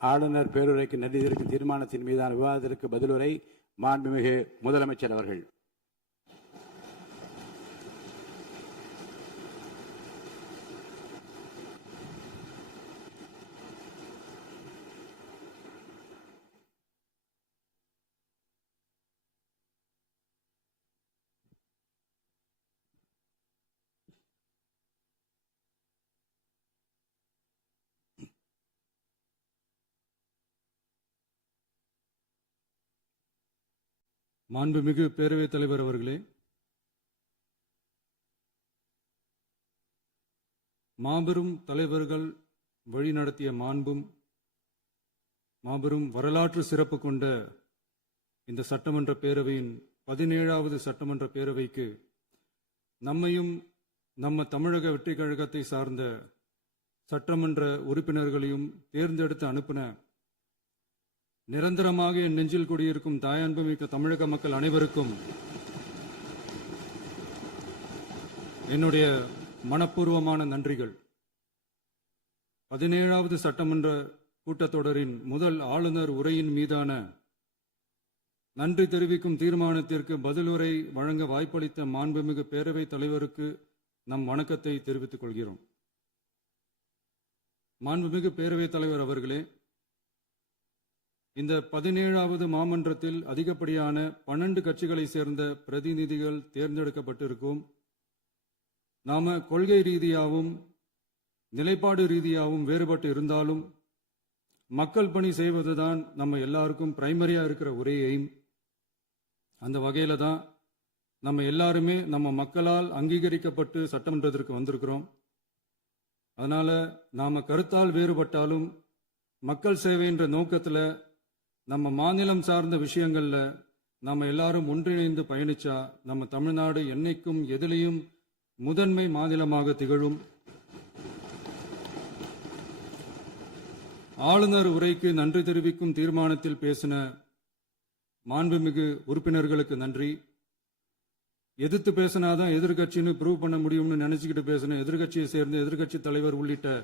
ஆளுநர் பேருரைக்கு நன்றி தெரிவிக்கும் தீர்மானத்தின் மீதான விவாதத்திற்கு பதிலுரை மாண்புமிகு முதலமைச்சர் அவர்கள். மாண்புமிகு பேரவைத் தலைவர் அவர்களே, மாபெரும் தலைவர்கள் வழிநடத்திய மாபெரும் வரலாற்று சிறப்பு கொண்ட இந்த சட்டமன்ற பேரவையின் 17வது சட்டமன்ற பேரவைக்கு நம்மையும் நம்ம தமிழக வெற்றிக் கழகத்தை சார்ந்த சட்டமன்ற உறுப்பினர்களையும் தேர்ந்தெடுத்து அனுப்பின நிரந்தரமாக என் நெஞ்சில் குடியிருக்கும் தாயன்புமிக்க தமிழக மக்கள் அனைவருக்கும் என்னுடைய மனப்பூர்வமான நன்றிகள். 17வது சட்டமன்ற கூட்டத்தொடரின் முதல் ஆளுநர் உரையின் மீதான நன்றி தெரிவிக்கும் தீர்மானத்திற்கு பதிலுரை வழங்க வாய்ப்பளித்த மாண்புமிகு பேரவைத் தலைவருக்கு நம் வணக்கத்தை தெரிவித்துக் கொள்கிறோம். மாண்புமிகு பேரவைத் தலைவர் அவர்களே, இந்த 17வது மாமன்றத்தில் அதிகப்படியான 12 கட்சிகளை சேர்ந்த பிரதிநிதிகள் தேர்ந்தெடுக்கப்பட்டிருக்கும். நாம கொள்கை ரீதியாகவும் நிலைப்பாடு ரீதியாகவும் வேறுபட்டு இருந்தாலும் மக்கள் பணி செய்வதுதான் நம்ம எல்லாருக்கும் பிரைமரியா இருக்கிற ஒரே எய்ம். அந்த வகையில தான் நம்ம எல்லாருமே நம்ம மக்களால் அங்கீகரிக்கப்பட்டு சட்டமன்றத்திற்கு வந்திருக்கிறோம். அதனால நாம கருத்தால் வேறுபட்டாலும் மக்கள் சேவை என்ற நோக்கத்தில் நம்ம மாநிலம் சார்ந்த விஷயங்கள்ல நம்ம எல்லாரும் ஒன்றிணைந்து பயணிச்சா நம்ம தமிழ்நாடு என்னைக்கும் எதிலையும் முதன்மை மாநிலமாக திகழும். ஆளுநர் உரைக்கு நன்றி தெரிவிக்கும் தீர்மானத்தில் பேசின மாண்புமிகு உறுப்பினர்களுக்கு நன்றி. எதிர்த்து பேசினாதான் எதிர்கட்சின்னு ப்ரூவ் பண்ண முடியும்னு நினைச்சுக்கிட்டு பேசின எதிர்கட்சியை சேர்ந்த எதிர்கட்சி தலைவர் உள்ளிட்ட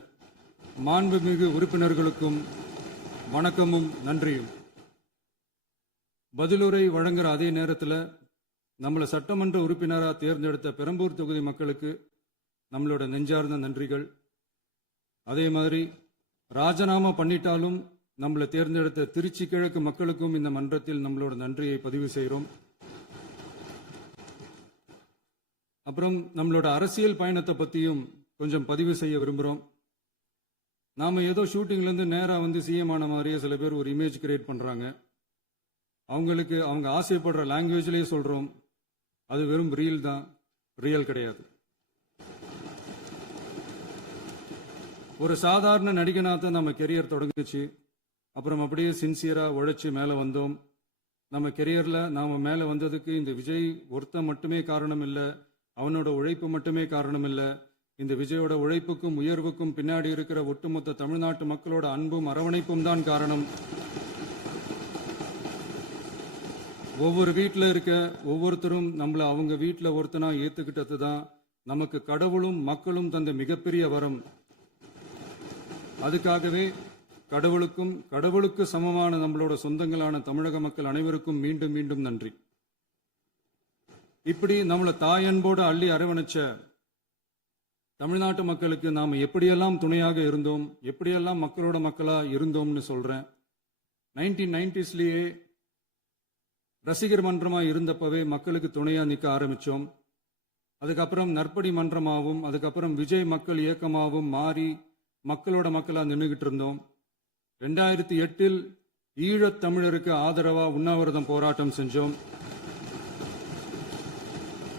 மாண்புமிகு உறுப்பினர்களுக்கும் வணக்கமும் நன்றியும். பதிலுரை வழங்குற அதே நேரத்தில் நம்மளை சட்டமன்ற உறுப்பினராக தேர்ந்தெடுத்த பெரம்பூர் தொகுதி மக்களுக்கு நம்மளோட நெஞ்சார்ந்த நன்றிகள். அதே மாதிரி ராஜினாமா பண்ணிட்டாலும் நம்மளை தேர்ந்தெடுத்த திருச்சி கிழக்கு மக்களுக்கும் இந்த மன்றத்தில் நம்மளோட நன்றியை பதிவு செய்கிறோம். அப்புறம் நம்மளோட அரசியல் பயணத்தை பற்றியும் கொஞ்சம் பதிவு செய்ய விரும்புகிறோம். நாம ஏதோ ஷூட்டிங்லேருந்து நேராக வந்து சிஎம் ஆன மாதிரியே சில பேர் ஒரு இமேஜ் கிரியேட் பண்ணுறாங்க. அவங்களுக்கு அவங்க ஆசைப்படுற லாங்குவேஜ்லேயே சொல்கிறோம், அது வெறும் ரீல் தான், ரியல் கிடையாது. ஒரு சாதாரண நடிகனாக தான் நம்ம கெரியர் தொடங்குச்சு. அப்புறம் அப்படியே சின்சியராக உழைச்சி மேலே வந்தோம். நம்ம கெரியரில் நாம் மேலே வந்ததுக்கு இந்த விஜய் ஒருத்தன் மட்டுமே காரணம் இல்லை, அவனோட உழைப்பு மட்டுமே காரணம் இல்லை. இந்த விஜயோட உழைப்புக்கும் உயர்வுக்கும் பின்னாடி இருக்கிற ஒட்டுமொத்த தமிழ்நாட்டு மக்களோட அன்பும் அரவணைப்பும் தான் காரணம். ஒவ்வொரு வீட்டில் இருக்க ஒவ்வொருத்தரும் நம்மளை அவங்க வீட்டில் ஒருத்தனா ஏற்றுக்கிட்டது தான் நமக்கு கடவுளும் மக்களும் தந்த மிகப்பெரிய வரம். அதுக்காகவே கடவுளுக்கு சமமான நம்மளோட சொந்தங்களான தமிழக மக்கள் அனைவருக்கும் மீண்டும் மீண்டும் நன்றி. இப்படி நம்மளை தாயன்போடு அள்ளி அரவணைச்ச தமிழ்நாட்டு மக்களுக்கு நாம் எப்படியெல்லாம் துணையாக இருந்தோம், எப்படியெல்லாம் மக்களோட மக்களா இருந்தோம்னு சொல்றேன். 1990ஸ்லயே ரசிகர் மன்றமாக இருந்தப்பவே மக்களுக்கு துணையாக நிற்க ஆரம்பித்தோம். அதுக்கப்புறம் நற்படி மன்றமாகவும் அதுக்கப்புறம் விஜய் மக்கள் இயக்கமாகவும் மாறி மக்களோட மக்களாக நின்றுகிட்டு இருந்தோம். 2008 ஈழத் தமிழருக்கு ஆதரவாக உண்ணாவிரதம் போராட்டம் செஞ்சோம்.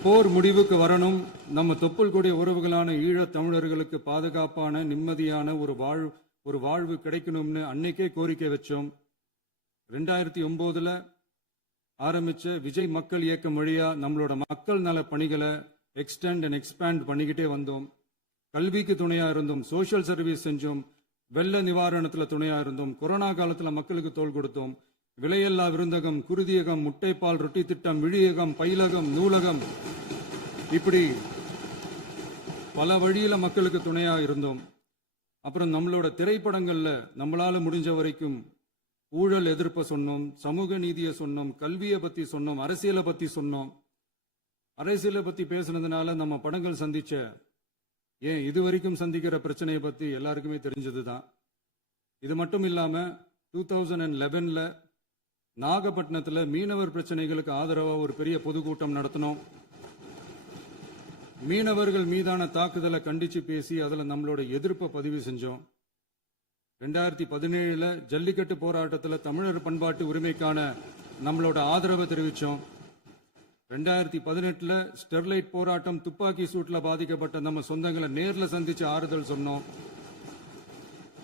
போர் முடிவுக்கு வரணும், நம்ம தொப்புள் கொடிய உறவுகளான ஈழத் தமிழர்களுக்கு பாதுகாப்பான நிம்மதியான ஒரு வாழ்வு கிடைக்கணும்னு அன்னைக்கே கோரிக்கை வச்சோம். 2009 ஆரம்பிச்ச விஜய் மக்கள் இயக்கம் வழியா நம்மளோட மக்கள் நல பணிகளை எக்ஸ்டெண்ட் அண்ட் எக்ஸ்பேண்ட் பண்ணிக்கிட்டே வந்தோம். கல்விக்கு துணையா இருந்தோம், சோசியல் சர்வீஸ் செஞ்சோம், வெள்ள நிவாரணத்துல துணையா இருந்தோம், கொரோனா காலத்துல மக்களுக்கு தோள் கொடுத்தோம். விலையில்லா விருந்தகம், குருதியகம், முட்டைப்பால் ரொட்டி திட்டம், விழியகம், பயிலகம், நூலகம், இப்படி பல வழியில மக்களுக்கு துணையா இருந்தோம். அப்புறம் நம்மளோட திரைப்படங்கள்ல நம்மளால முடிஞ்ச வரைக்கும் ஊழல் எதிர்ப்பை சொன்னோம், சமூக நீதியை சொன்னோம், கல்வியை பத்தி சொன்னோம், அரசியலை பத்தி சொன்னோம். அரசியலை பத்தி பேசுனதுனால நம்ம படங்கள் சந்திச்ச இது வரைக்கும் சந்திக்கிற பிரச்சனையை பத்தி எல்லாருக்குமே தெரிஞ்சதுதான். இது மட்டும் இல்லாம 2011ல நாகப்பட்டினத்துல மீனவர் பிரச்சனைகளுக்கு ஆதரவா ஒரு பெரிய பொதுக்கூட்டம் நடத்தினோம். மீனவர்கள் மீதான தாக்குதலை கண்டிச்சு பேசி அதுல நம்மளோட எதிர்ப்பை பதிவு செஞ்சோம். 2017ல ஜல்லிக்கட்டு போராட்டத்துல தமிழர் பண்பாட்டு உரிமைக்கான நம்மளோட ஆதரவை தெரிவிச்சோம். 2018ல ஸ்டெர்லைட் போராட்டம் துப்பாக்கி சூட்ல பாதிக்கப்பட்ட நம்ம சொந்தங்களை நேர்ல சந்திச்சு ஆறுதல் சொன்னோம்.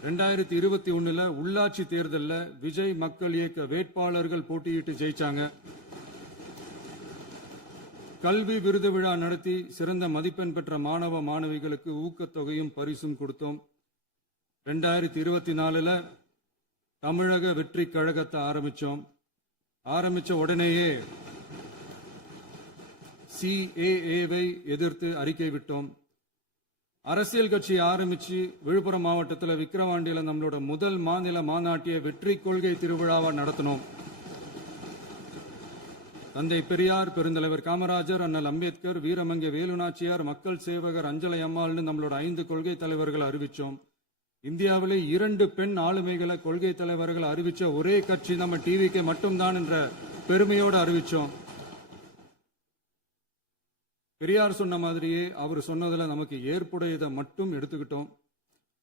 2021ல உள்ளாட்சி தேர்தல்ல விஜய் மக்கள் இயக்க வேட்பாளர்கள் போட்டியிட்டு ஜெயிச்சாங்க. கல்வி விருது விழா நடத்தி சிறந்த மதிப்பெண் பெற்ற மாணவ மாணவிகளுக்கு ஊக்கத்தொகையும் பரிசும் கொடுத்தோம். 2024ல தமிழக வெற்றி கழகத்தை ஆரம்பிச்ச உடனேயே CAA-வை எதிர்த்து அறிக்கை விட்டோம். அரசியல் கட்சி ஆரம்பிச்சு விழுப்புரம் மாவட்டத்தில் விக்கிரவாண்டியில நம்மளோட முதல் மாநில மாநாட்டிய வெற்றி கொள்கை திருவிழாவை நடத்தினோம். தந்தை பெரியார், பெருந்தலைவர் காமராஜர், அண்ணல் அம்பேத்கர், வீரமங்கை வேலுநாச்சியார், மக்கள் சேவகர் அஞ்சலை அம்மாள்னு நம்மளோட 5 கொள்கை தலைவர்கள் அறிவிச்சோம். இந்தியாவிலே 2 பெண் ஆளுமைகளை கொள்கை தலைவர்கள் அறிவிச்ச ஒரே கட்சி நம்ம டிவிக்கு மட்டும்தான் என்ற பெருமையோடு அறிவிச்சோம். பெரியார் சொன்ன மாதிரியே அவர் சொன்னதுல நமக்கு ஏற்புடையதை மட்டும் எடுத்துக்கிட்டோம்.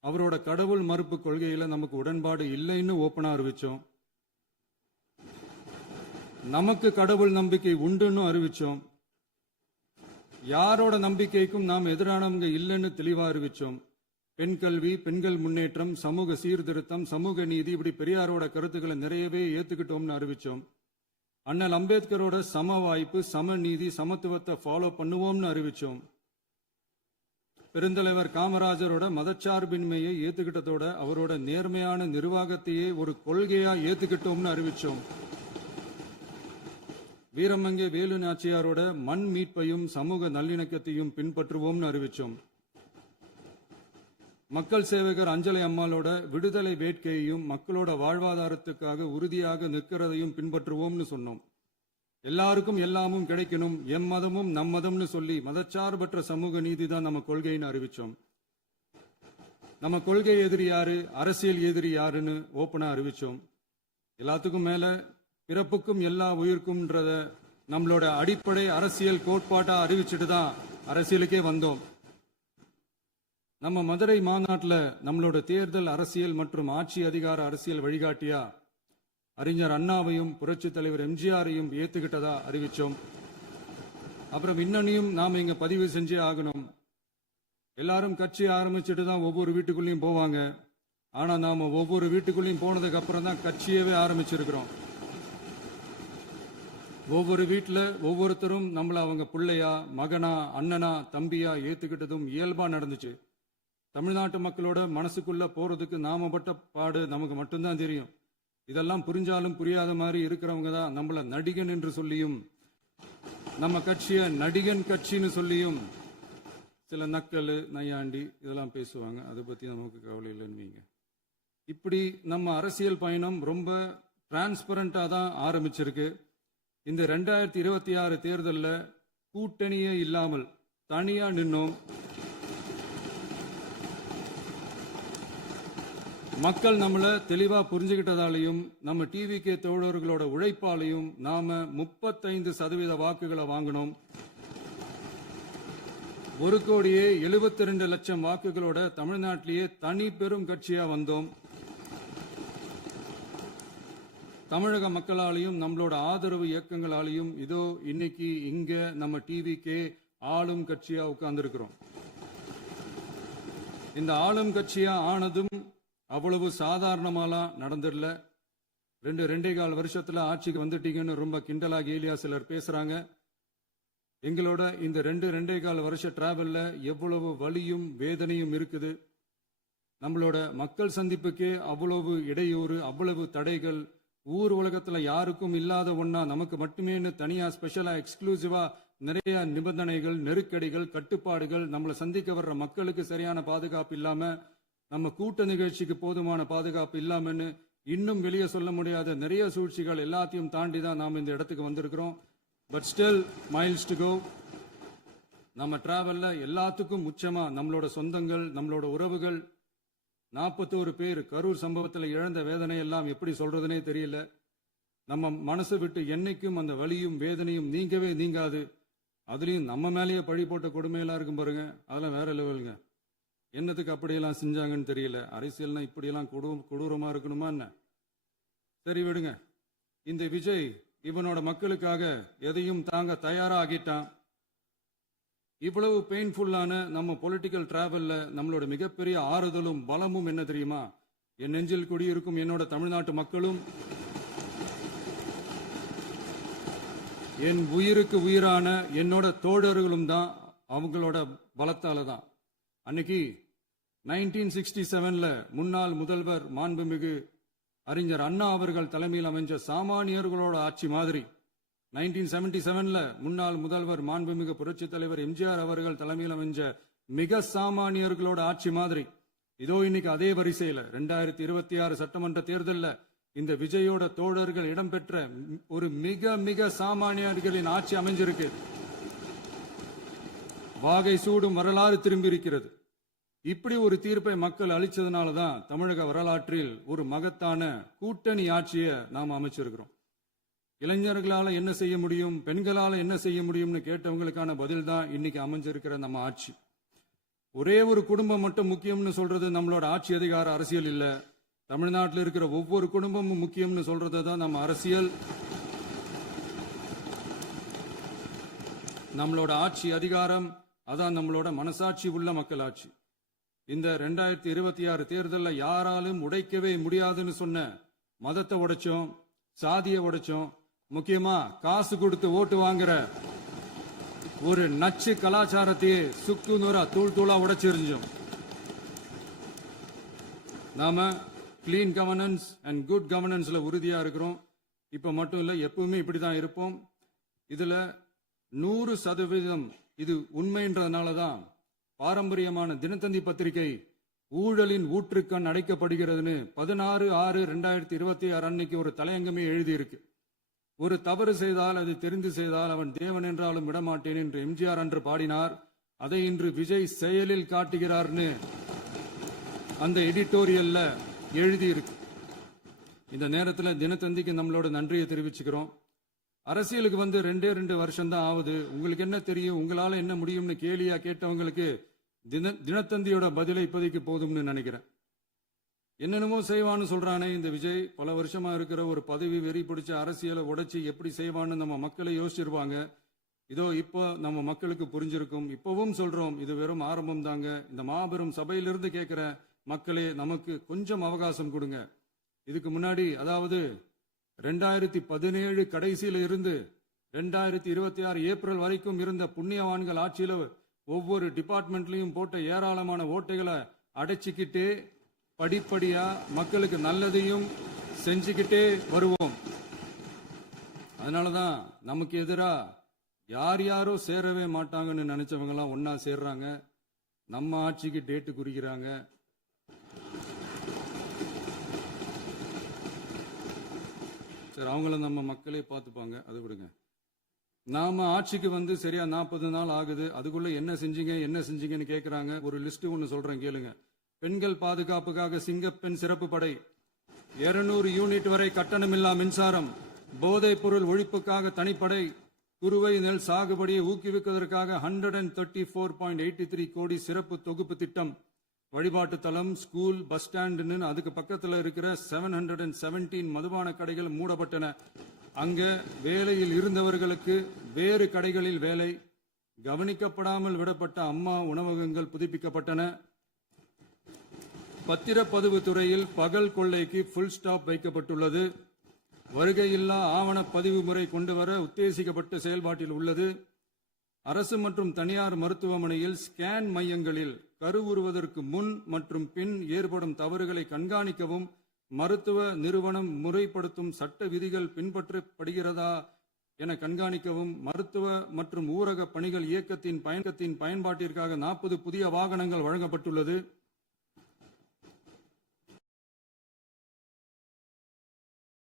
அவரோட கடவுள் மறுப்பு கொள்கையில நமக்கு உடன்பாடு இல்லைன்னு ஓப்பனா அறிவிச்சோம். நமக்கு கடவுள் நம்பிக்கை உண்டுன்னு அறிவிச்சோம். யாரோட நம்பிக்கைக்கும் நாம் எதிரானவங்க இல்லைன்னு தெளிவா அறிவிச்சோம். பெண் கல்வி, பெண்கள் முன்னேற்றம், சமூக சீர்திருத்தம், சமூக நீதி, இப்படி பெரியாரோட கருத்துக்களை நிறையவே ஏத்துக்கிட்டோம்னு அறிவிச்சோம். அண்ணல் அம்பேத்கரோட சம வாய்ப்பு, சம நீதி, சமத்துவத்தை ஃபாலோ பண்ணுவோம்னு அறிவிச்சோம். பெருந்தலைவர் காமராஜரோட மதச்சார்பின்மையை ஏத்துக்கிட்டதோட அவரோட நேர்மையான நிர்வாகத்தையே ஒரு கொள்கையா ஏத்துக்கிட்டோம்னு அறிவிச்சோம். வீரமங்கை வேலு நாச்சியாரோட மண் மீட்பையும் சமூக நல்லிணக்கத்தையும் பின்பற்றுவோம்னு அறிவிச்சோம். மக்கள் சேவகர் அஞ்சலை அம்மாளோட விடுதலை வேட்கையையும் மக்களோட வாழ்வாதாரத்துக்காக உறுதியாக நிற்கிறதையும் பின்பற்றுவோம்னு சொன்னோம். எல்லாருக்கும் எல்லாமும் கிடைக்கணும், எம் மதமும் நம் மதம்னு சொல்லி மதச்சார்பற்ற சமூக நீதி தான் நம்ம கொள்கைன்னு அறிவிச்சோம். நம்ம கொள்கை எதிரி யாரு, அரசியல் எதிரி யாருன்னு ஓப்பனா அறிவிச்சோம். எல்லாத்துக்கும் மேல பிறப்புக்கும் எல்லா உயிர்க்கும்ன்றத நம்மளோட அடிப்படை அரசியல் கோட்பாட்டா அறிவிச்சுட்டு தான் அரசியலுக்கே வந்தோம். நம்ம மதுரை மாநாட்டில் நம்மளோட தேர்தல் அரசியல் மற்றும் ஆட்சி அதிகார அரசியல் வழிகாட்டியா அறிஞர் அண்ணாவையும் புரட்சி தலைவர் எம்ஜிஆரையும் ஏத்துக்கிட்டதா அறிவிச்சோம். அப்புறம் இன்னனையும் நாம இங்க பதிவு செஞ்சே ஆகணும். எல்லாரும் கட்சி ஆரம்பிச்சுட்டு தான் ஒவ்வொரு வீட்டுக்குள்ளேயும் போவாங்க. ஆனா நாம ஒவ்வொரு வீட்டுக்குள்ளேயும் போனதுக்கு அப்புறம் தான் கட்சியவே ஆரம்பிச்சிருக்கிறோம். ஒவ்வொரு வீட்டுல ஒவ்வொருத்தரும் நம்மள அவங்க பிள்ளையா, மகனா, அண்ணனா, தம்பியா ஏத்துக்கிட்டதும் இயல்பா நடந்துச்சு. தமிழ்நாட்டு மக்களோட மனசுக்குள்ள போறதுக்கு நாம பட்ட பாடு நமக்கு மட்டும்தான் தெரியும். இதெல்லாம் புரிஞ்சாலும் புரியாத மாதிரி இருக்கிறவங்க தான் நம்மள நடிகன் என்று சொல்லியும் நம்ம கட்சிய நடிகன் கட்சின்னு சொல்லியும் சில நக்கல், நையாண்டி இதெல்லாம் பேசுவாங்க. அதை பத்தி நமக்கு கவலை இல்லைன்னு வைங்க. இப்படி நம்ம அரசியல் பயணம் ரொம்ப டிரான்ஸ்பரண்டா தான் ஆரம்பிச்சிருக்கு. இந்த 2026 தேர்தலில் கூட்டணியே இல்லாமல் தனியா நின்னோம். மக்கள் நம்மள தெளிவா புரிஞ்சுக்கிட்டதாலையும் நம்ம டிவிகே தோழர்களோட உழைப்பாலையும் நாம 35% வாக்குகளை வாங்கினோம். 1,72,00,000 வாக்குகளோட தமிழ்நாட்டிலேயே தனி பெரும் கட்சியா வந்தோம். தமிழக மக்களாலையும் நம்மளோட ஆதரவு இயக்கங்களாலையும் இதோ இன்னைக்கு இங்க நம்ம டிவிகே ஆளும் கட்சியா உட்கார்ந்துருக்கிறோம். இந்த ஆளும் கட்சியா ஆனதும் அவ்வளவு சாதாரணமாலாம் நடந்துடல. 2.25 வருஷத்துல ஆட்சிக்கு வந்துட்டீங்கன்னு ரொம்ப கிண்டலா கேலியா சிலர் பேசுறாங்க. எங்களோட இந்த 2.25 வருஷ டிராவல்ல எவ்வளவு வலியும் வேதனையும் இருக்குது. நம்மளோட மக்கள் சந்திப்புக்கே அவ்வளவு இடையூறு, அவ்வளவு தடைகள், ஊர் உலகத்துல யாருக்கும் இல்லாத ஒன்னா நமக்கு மட்டுமேன்னு தனியா ஸ்பெஷலா எக்ஸ்க்ளூசிவா நிறைய நிபந்தனைகள், நெருக்கடிகள், கட்டுப்பாடுகள், நம்மளை சந்திக்க வர்ற மக்களுக்கு சரியான பாதுகாப்பு இல்லாம நம்ம கூட்ட நிகழ்ச்சிக்கு போதுமான பாதுகாப்பு இல்லாமன்னு இன்னும் வெளியே சொல்ல முடியாத நிறைய சூழ்ச்சிகள் எல்லாத்தையும் தாண்டி தான் நாம் இந்த இடத்துக்கு வந்திருக்கிறோம். But still miles to go. நம்ம டிராவல்ல எல்லாத்துக்கும் முச்சமா நம்மளோட சொந்தங்கள், நம்மளோட உறவுகள், 41 பேர் கரூர் சம்பவத்தில் இழந்த வேதனை எல்லாம் எப்படி சொல்றதுனே தெரியல. நம்ம மனசை விட்டு என்னைக்கும் அந்த வலியும் வேதனையும் நீங்கவே நீங்காது. அதுலயும் நம்ம மேலேயே பழி போட்ட கொடுமையெல்லாம் இருக்கும் பாருங்க, அதெல்லாம் வேற லெவலுங்க. என்னத்துக்கு அப்படியெல்லாம் செஞ்சாங்கன்னு தெரியல. அரசியல்னா இப்படியெல்லாம் கொடூரமா இருக்கணுமா என்ன? சரி விடுங்க. இந்த விஜய் இவனோட மக்களுக்காக எதையும் தாங்க தயாரா ஆகிட்டான். இவ்வளவு பெயின்ஃபுல்லான நம்ம பொலிட்டிக்கல் டிராவல்ல நம்மளோட மிகப்பெரிய ஆறுதலும் பலமும் என்ன தெரியுமா? என் நெஞ்சில் குடியிருக்கும் என்னோட தமிழ்நாட்டு மக்களும், என் உயிருக்கு உயிரான என்னோட தோழர்களும் தான். அவங்களோட பலத்தால தான். அன்னைக்கு 1967ல முன்னாள் முதல்வர் மாண்புமிகு அறிஞர் அண்ணா அவர்கள் தலைமையில் அமைஞ்ச சாமானியர்களோட ஆட்சி மாதிரி, 1977ல முன்னாள் முதல்வர் மாண்புமிகு புரட்சித் தலைவர் எம்ஜிஆர் அவர்கள் தலைமையில் அமைஞ்ச மிக சாமானியர்களோட ஆட்சி மாதிரி, இதோ இன்னைக்கு அதே வரிசையில 2026 சட்டமன்ற தேர்தலில் இந்த விஜயோட தோழர்கள் இடம்பெற்ற ஒரு மிக மிக சாமானியர்களின் ஆட்சி அமைஞ்சிருக்கு. வாகை சூடும் வரலாறு திரும்பி இருக்கிறது. இப்படி ஒரு தீர்ப்பை மக்கள் அளிச்சதுனால தான் தமிழக வரலாற்றில் ஒரு மகத்தான கூட்டணி ஆட்சியை நாம் அமைச்சிருக்கிறோம். இளைஞர்களால என்ன செய்ய முடியும், பெண்களால என்ன செய்ய முடியும்னு கேட்டவங்களுக்கான பதில் தான் இன்னைக்கு அமைஞ்சிருக்கிற நம்ம ஆட்சி. ஒரே ஒரு குடும்பம் மட்டும் முக்கியம்னு சொல்றது நம்மளோட ஆட்சி அதிகார அரசியல் இல்ல. தமிழ்நாட்டில் இருக்கிற ஒவ்வொரு குடும்பமும் முக்கியம்னு சொல்றது தான் நம்ம அரசியல். நம்மளோட ஆட்சி அதிகாரம் அதான் நம்மளோட மனசாட்சி உள்ள மக்கள் ஆட்சி. இந்த 2026 தேர்தலில் யாராலும் உடைக்கவே முடியாதுன்னு சொன்ன மதத்தை உடைச்சோம், சாதியை உடைச்சோம், முக்கியமா காசு கொடுத்து ஓட்டு வாங்குற ஒரு நச்சு கலாச்சாரத்தையே சுக்கு நூறா தூள் தூளா உடைச்சிருந்தோம். நாம கிளீன் கவர்னன்ஸ் அண்ட் குட் கவர்னன்ஸ்ல உறுதியா இருக்கிறோம். இப்ப மட்டும் இல்ல, எப்பவுமே இப்படிதான் இருப்போம். இதுல 100% இது உண்மைன்றதுனால தான் பாரம்பரியமான தினத்தந்தி பத்திரிகை ஊழலின் ஊற்றுக்கண் அடைக்கப்படுகிறதுன்னு 16/6/2026 அன்னைக்கு ஒரு தலையங்கமே எழுதியிருக்கு. ஒரு தவறு செய்தால், அது தெரிந்து செய்தால் அவன் தேவன் என்றாலும் விடமாட்டேன் என்று எம்ஜிஆர் அன்று பாடினார். அதை இன்று விஜய் செயலில் காட்டுகிறார்னு அந்த எடிட்டோரியல்ல எழுதியிருக்கு. இந்த நேரத்தில் தினத்தந்திக்கு நம்மளோட நன்றியை தெரிவிச்சுக்கிறோம். அரசியலுக்கு வந்து 2 வருஷம் தான் ஆகுது. உங்களுக்கு என்ன தெரியும், உங்களால என்ன முடியும்னு கேலியா கேட்டவங்களுக்கு தினத்தந்தியோட பதிலை இப்போதைக்கு போதும்னு நினைக்கிறேன். என்னென்னமோ செய்வான்னு சொல்றானே இந்த விஜய், பல வருஷமா இருக்கிற ஒரு பதவி வெறி பிடிச்ச அரசியலை உடைச்சி எப்படி செய்வான்னு நம்ம மக்களை யோசிச்சிருப்பாங்க. இதோ இப்போ நம்ம மக்களுக்கு புரிஞ்சிருக்கும். இப்பவும் சொல்றோம், இது வெறும் ஆரம்பம் தாங்க. இந்த மாபெரும் சபையிலிருந்து கேட்கிற மக்களே, நமக்கு கொஞ்சம் அவகாசம் கொடுங்க. இதுக்கு முன்னாடி, அதாவது 2017 கடைசியில இருந்து 2026 ஏப்ரல் வரைக்கும் இருந்த புண்ணியவான்கள் ஆட்சியில ஒவ்வொரு டிபார்ட்மெண்ட்லயும் போட்ட ஏராளமான ஓட்டைகளை அடைச்சிக்கிட்டே படிப்படியா மக்களுக்கு நல்லதையும் செஞ்சுக்கிட்டே வருவோம். அதனாலதான் நமக்கு எதிரா யார் யாரோ சேரவே மாட்டாங்கன்னு நினைச்சவங்க எல்லாம் ஒன்னா சேர்றாங்க. நம்ம ஆட்சிக்கு டேட்டு குறிக்கிறாங்க. சரி, அவங்கள நம்ம மக்களே பார்த்துப்பாங்க, அது விடுங்க. நாம ஆட்சிக்கு வந்து சரியா 40 நாள் ஆகுது. அதுக்குள்ள என்ன செஞ்சீங்கன்னு கேட்கிறாங்க. ஒரு லிஸ்ட் ஒன்னு சொல்றேன் கேளுங்க. பெண்கள் பாதுகாப்புக்காக சிங்கப்பெண் சிறப்பு படை, 200 யூனிட் வரை கட்டணமில்லா மின்சாரம், போதைப் பொருள் ஒழிப்புக்காக தனிப்படை, குறுவை நெல் சாகுபடியை ஊக்குவிப்பதற்காக 134.83 கோடி சிறப்பு தொகுப்பு திட்டம், வழிபாட்டு தலம், ஸ்கூல், பஸ் ஸ்டாண்டுன்னு அதுக்கு பக்கத்தில் இருக்கிற 717 மதுபான கடைகள் மூடப்பட்டன. அங்க வேலையில் இருந்தவர்களுக்கு வேறு கடைகளில் வேலை, கவனிக்கப்படாமல் விடப்பட்ட அம்மா உணவகங்கள் புதுப்பிக்கப்பட்டன. பத்திரப்பதிவு துறையில் பகல் கொள்ளைக்கு புல் ஸ்டாப் வைக்கப்பட்டுள்ளது. வருகையில்லா ஆவண பதிவு முறை கொண்டுவர உத்தேசிக்கப்பட்ட செயல்பாட்டில் உள்ளது. அரசு மற்றும் தனியார் மருத்துவமனையில் ஸ்கேன் மையங்களில் கருவுறுவதற்கு முன் மற்றும் பின் ஏற்படும் தவறுகளை கண்காணிக்கவும், மருத்துவ நிறுவனம் முறைப்படுத்தும் சட்ட விதிகள் பின்பற்றப்படுகிறதா என கண்காணிக்கவும், மருத்துவ மற்றும் ஊரக பணிகள் இயக்கத்தின் பயன்பாட்டிற்காக 40 புதிய வாகனங்கள் வழங்கப்பட்டுள்ளது.